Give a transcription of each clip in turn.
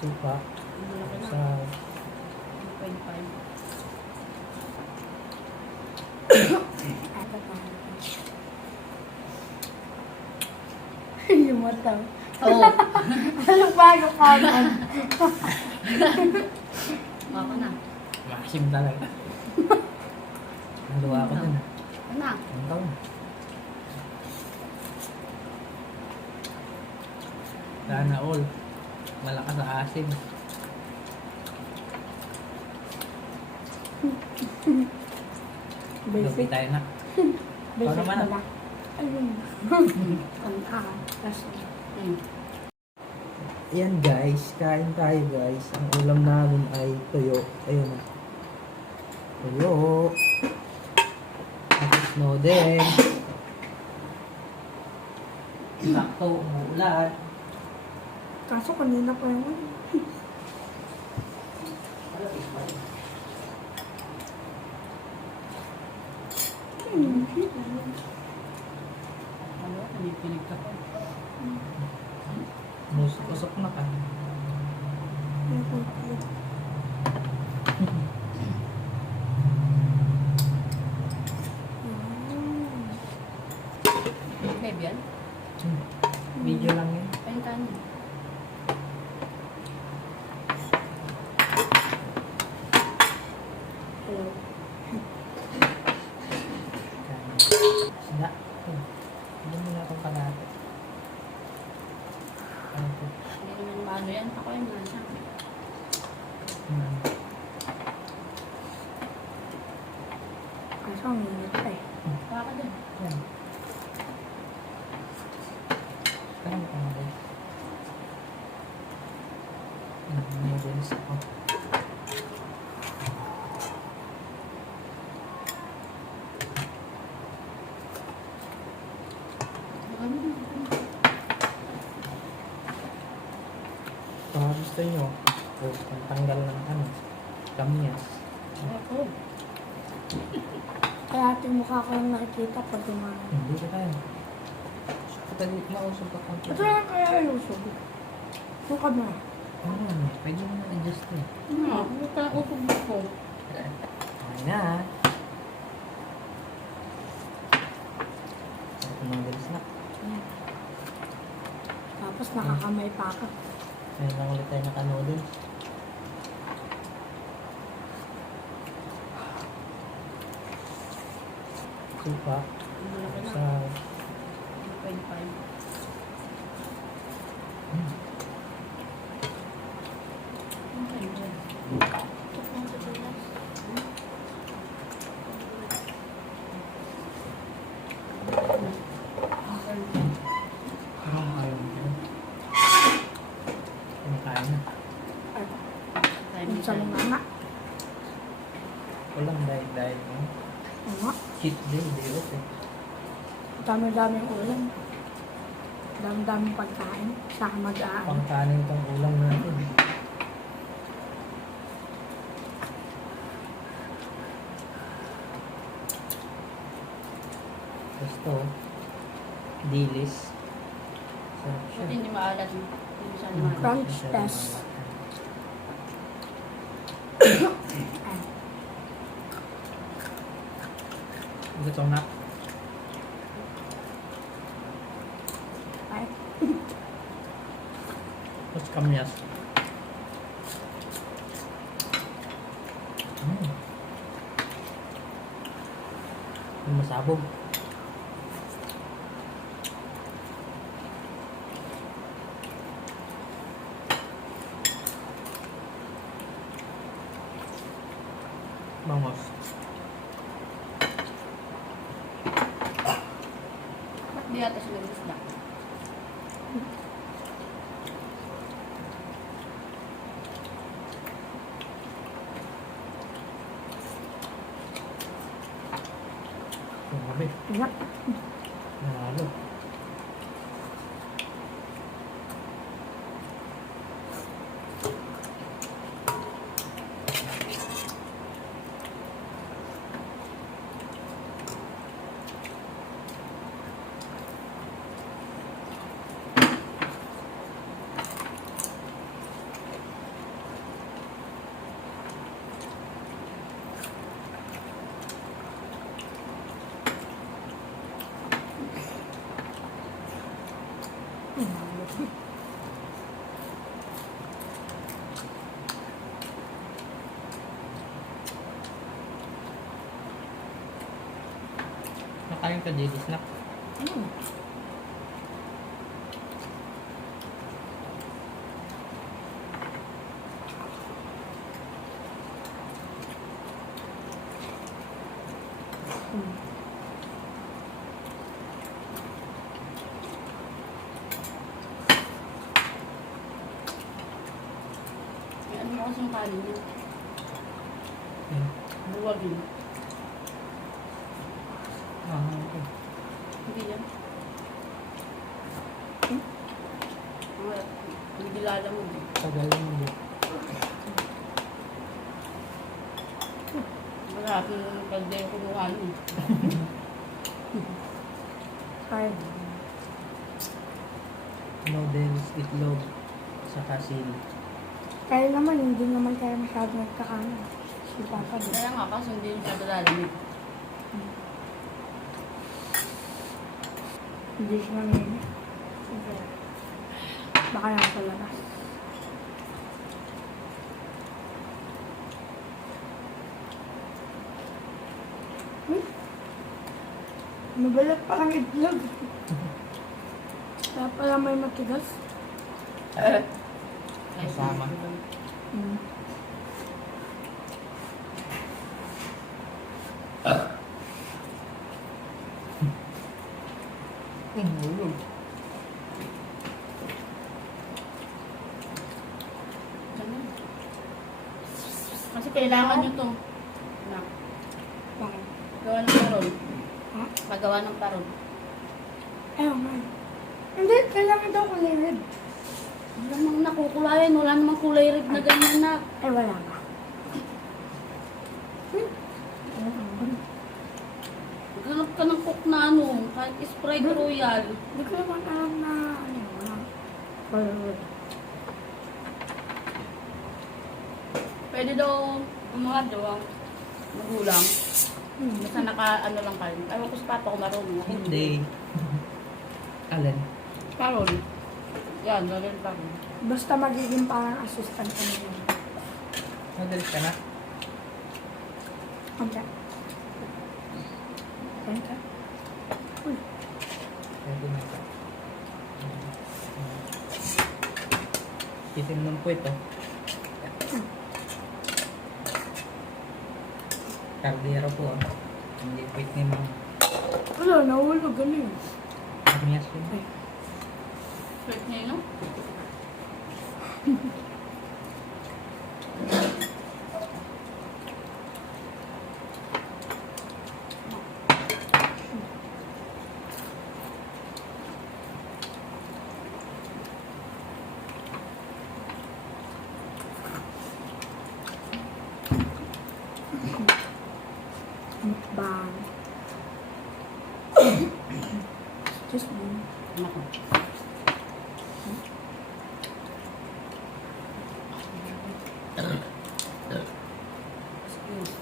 Malaki na. Sa 1.5. Yung mata. Oo. Ano ba yung kanan? Baka na. maasim talaga. Naluwa ako dun. ah. Ano na? Ang taon. Sana all. Malakas sa asim. Lupi Basic. tayo na. Basic naman. Ang ah. Kasi. Hmm. Yan guys, kain tayo guys. Ang ulam namin ay tuyo. Ayun na. Tuyo. Tapos noodle. Sakto, umuulan. Kaso kanina pa yung Ano? Pinipinig ka pa. Musok-usok na ka. Babe yan? Hmm. Video lang yun. Pahintahan niyo. Hmm. Hindi na akong. Ano to? Hindi naman maano yan. Ako yung nasa. Hmm. Kaso ang init pa eh. Baka ka din. Yan. Parang ano guys. Noodles ako. Ano? Baka gusto nyo. Tanggal ng ano. Kamyas. Ako. Kaya ating mukha ko yung nakikita pag dumaan. Hindi ka tayo. Patalit na usap ka konti. Ito lang kaya ayusog. Suka mo. Oo naman eh. Pwede mo na adjust eh. Ano? Ano ka upog ko? Okay na noodles na. Tapos nakakamay pa ka. Ngayon lang ulit tayo naka-noodles. Supa. Na. Sa 1.5. Hmm. Okay, good. Parang ayaw mo yun. Kumakain na. Ay, Tayo yung sa mga nga. Walang diet-diet mo. Nga. Cheat day, day off eh. Dami-daming ulam. Dami-daming pagkain. Saka mag-aan. Pangkanin tong ulam natin. Gusto. Dilis. Sarap siya. Hindi maalat. Hindi masyado Mm. maalat. Crunch Masyadong test. maalat. Ay, Gusto na. ay. Tapos kamyas. Mm. Yung masabog. Bangos. Ba't di ata sila isda? Kain ka, Jelly Snack. Hmm. Hmm. May ano mo kasi yung kanin yun. Hmm. Buwag yun. Hindi yan. Hmm? Ah, Hindi lala mo. Tagal mo. Marami yung kaldero kumuha yun. Ay, Noodles, itlog, saka sili. kaya naman, hindi naman kaya masyado nagkakaano. Si Papa. Kaya nga kasi hindi yung kadalalamig. Hindi siya nangyayari. Baka nasa labas. Hmm? Mabalat parang itlog. Kaya pala may matigas. Kaya Kasama. Hmm. Hmm, ulog. Ganun. Kasi kailangan nyo to. Na, Bakit? gawa ng parol. Ha? Pagawa ng parol. Ayaw nga. Hindi, kailangan daw kulay red. Wala namang nakukulayan. Wala namang kulay red na ganyan na. Ay, wala ka. Hmm? Maghanap ka ng cook na ano. Kahit Sprite Royal. Hindi ko naman alam na ano, red. Pwede daw ang mga dawang magulang. Hmm. Basta naka ano lang kayo. Ayaw ko sa papa ko marunong. Hindi. Alin? Parol. Yan, ganun parol. Basta magiging parang assistant ka nila. Noodles ka na? Okay. Ka? Uy. Itim ng puwet, oh. Kaldero po, oh. Hindi puwet ni Ma'am. wala, nahulog. Ano yun? Armias yun. Sweet niya yun, no? Mukbang. Just me. Nako. Excuse.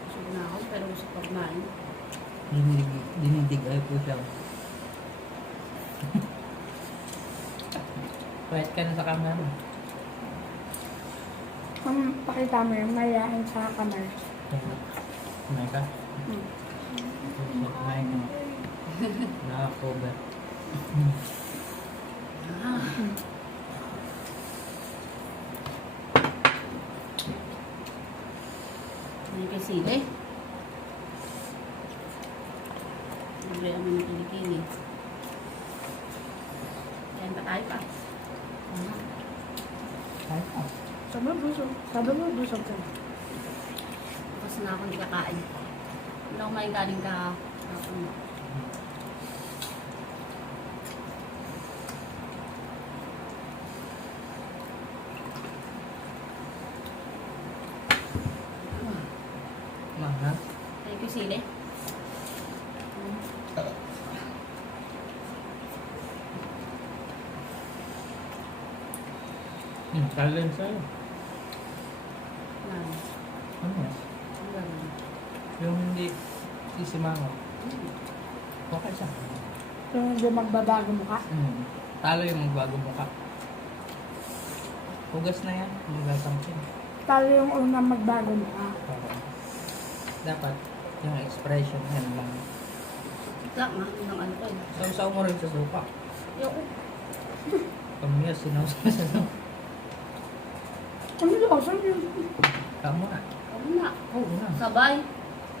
Busog na ako, pero gusto pa kumain. Dinidig, dinidig po siya. Pwede ka na sa camera. Ang pakita mo yung mayain sa kamar. Kumain ka? Hmm. Kumain ka. Naka-cover. Ah. May kasili. Libre kami ng kilikili. Ah. Kain ka. Sabi mo. Sabi mo, busog ka. Kasi na ako hindi kakain. Hindi ako may galing ka. Kapon. Mahal. Thank you, Sili. Hmm, talent sa'yo. Yan. Ano yan? Ang gano'n. Yung hindi sisimango. Okay siya. Yung hindi magbabago mukha. Hmm. Talo yung magbago mukha. Hugas na yan. Hugasang siya. Talo yung unang magbago mukha. Okay. Dapat Yung expression, yan lang. Lang yun ang ano ko. Sausaw mo rin sa suka. Ayoko. Pamiyas, sinausaw sa suka. Daw? Saan yun? Kamo na. Na. Oo na. Sabay.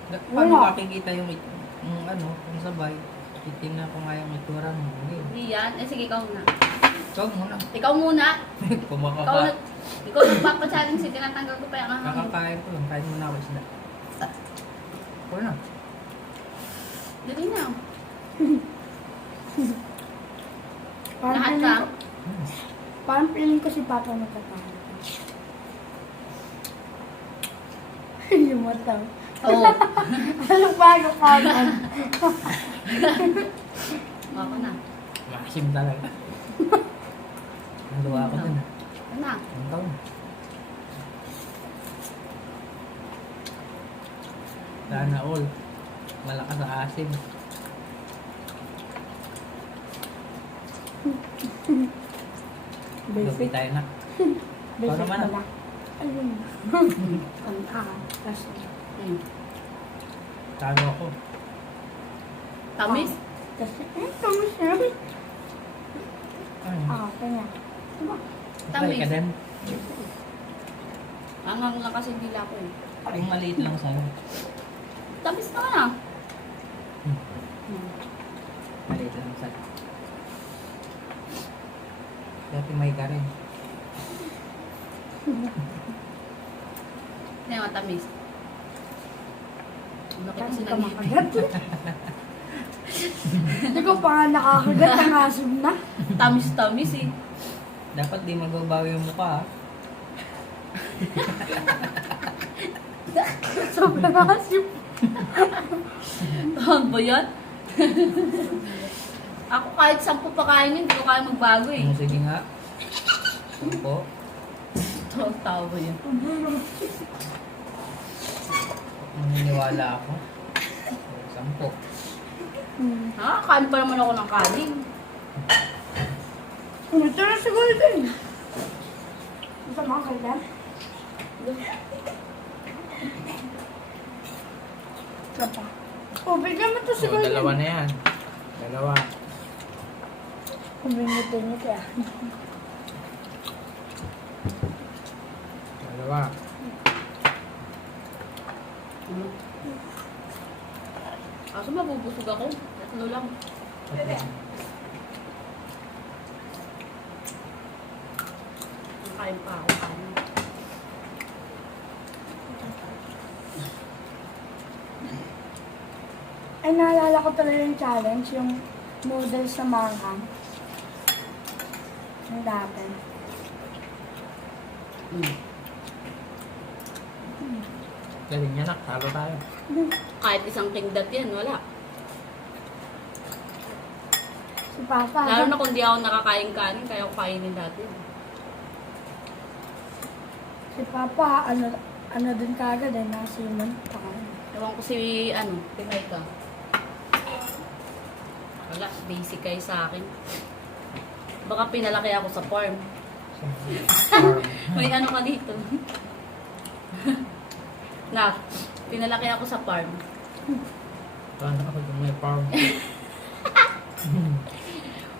Da- Paano Wala. makikita yung, it- yung ano, yung sabay? Titingnan ko nga yung itsura mo. Hindi. Eh sige, ikaw na. Ikaw muna. Ikaw muna. Ikaw Kumakaka. na. Ikaw nagpapachallenge eh. Tinatanggal ko pa yung ahangin. Kakakain ko lang. Kain muna ako isda. Ikaw na. Dali na. Lahat ka. ko, Hmm. parang feeling ko si Papa nagkakain. Yung mata. Oo. Ano bago pa naman? Ako na. Maasim talaga. Naluwa ako dun. na. Ang taon. Sana all. Malakas sa asim. Lupi Basic. tayo na. Basic Paano man pala. Ayun. Ang ah. Kasi. Hmm. Talo ako. Tamis? Kasi. Eh, tamis yan. Ay, Ah, kanya. Diba? try ka din. Angang lang kasi dila ko eh. Yung maliit lang sa'yo. Tamis na na. Hmm. Hmm. Maliit lang sa'yo. Dati may ka rin. nga tamis. Ano ko kasi makagat. Hindi ko pa nga nakakagat ang asim na. Tamis-tamis eh. Dapat di magbabawi yung mukha ah. Sobrang asim. Ano ba yan? Ako kahit sampu pa kain hindi ko kaya magbago eh. Sige nga. Sampo. Ito ang tao ba yan? Naniniwala ako. Sampo. Hmm. Ha? Kain pa naman ako ng kanin. Ito na siguro din. Masama ka dyan? Isa pa. Oh, bigyan mo to So, siguro. dalawa na yan. Dalawa. Kuminit-init eh. Dalawa. Ano? Kaso mabubusog ako. Tatlo lang. Tatlo. Kain pa ako kanin. Ay, naalala ko talaga yung challenge, yung noodles na manghang. Yung dati. Hmm. Galing niya nak. Talo tayo. Kahit isang kingdat yan, wala. Si Papa. Lalo na kung di ako nakakain kanin, kaya ako kainin dati. Si Papa, ano, ano din kagad eh, nasiman. Pakain. Ewan ko si, ano, Pinay ka. Wala, basic kayo sa akin. Baka pinalaki ako sa farm. Farm. May ano ka dito. na, pinalaki ako sa farm. Paano ako kung may farm?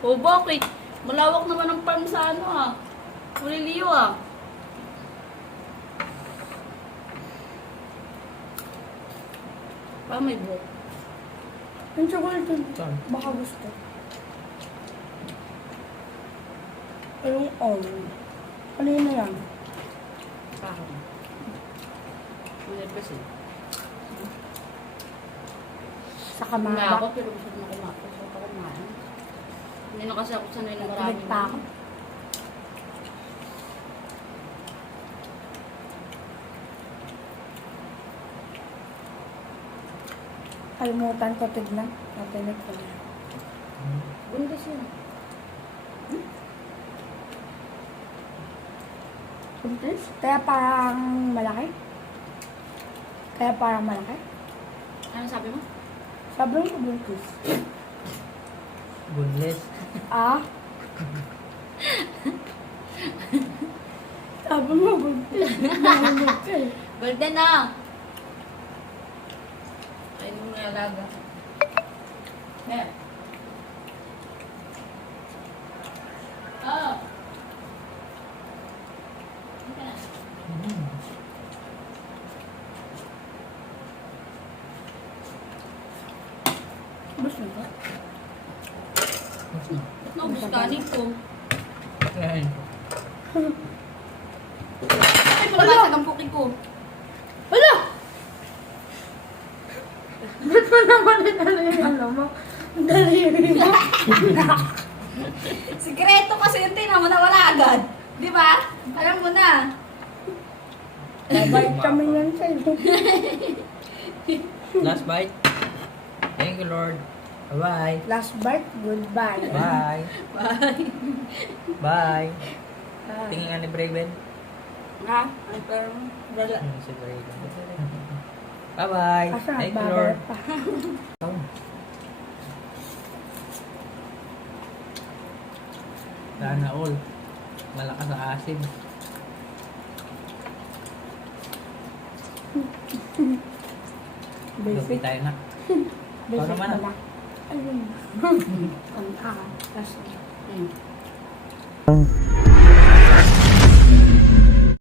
O bakit? Malawak naman ang farm sa ano ah. Kuliliyo ah. Pa may buhok. Yung chocolate yun, Saan? baka gusto. Yung all. Ano yun na yan? Parang. Kasi. Sa kamara. ako pero gusto na kumain. Gusto ko kumain. Hindi na kasi ako sanay na marami. Nagpilit pa ako. Kalimutan ko tignan. Natinig ko na. Bundes yun. Buntis? Kaya parang malaki? Kaya parang malaki? Ano sabi mo? Sabi mo buntis. Bunless. Ah? Sabi mo buntis. Golden na! dalaga. Eh. Oh. Ika na. Mm. Gusto mo? Mm. Ba't naubos kanin ko? Kain ko. Ay, pumabasag ang puki ko. Wala! Ba't mo naman inalo yung ano mo? Daliri mo. Sikreto kasi yung tina mo nawala agad. Di ba? Alam mo na. Babay kami yan sa'yo. Last bite. Thank you, Lord. Bye-bye. Last bite, goodbye. Bye. Bye. Bye. Ah. Tingin nga ni Braven. Ha? Ay, pero wala. Hmm, si Braven. Bye-bye. Thank you, Lord. Sana all. Malakas sa asin. Lupi Basic. tayo na. Basic naman, ah. Ayun. Ang ah. Tapos, Hmm.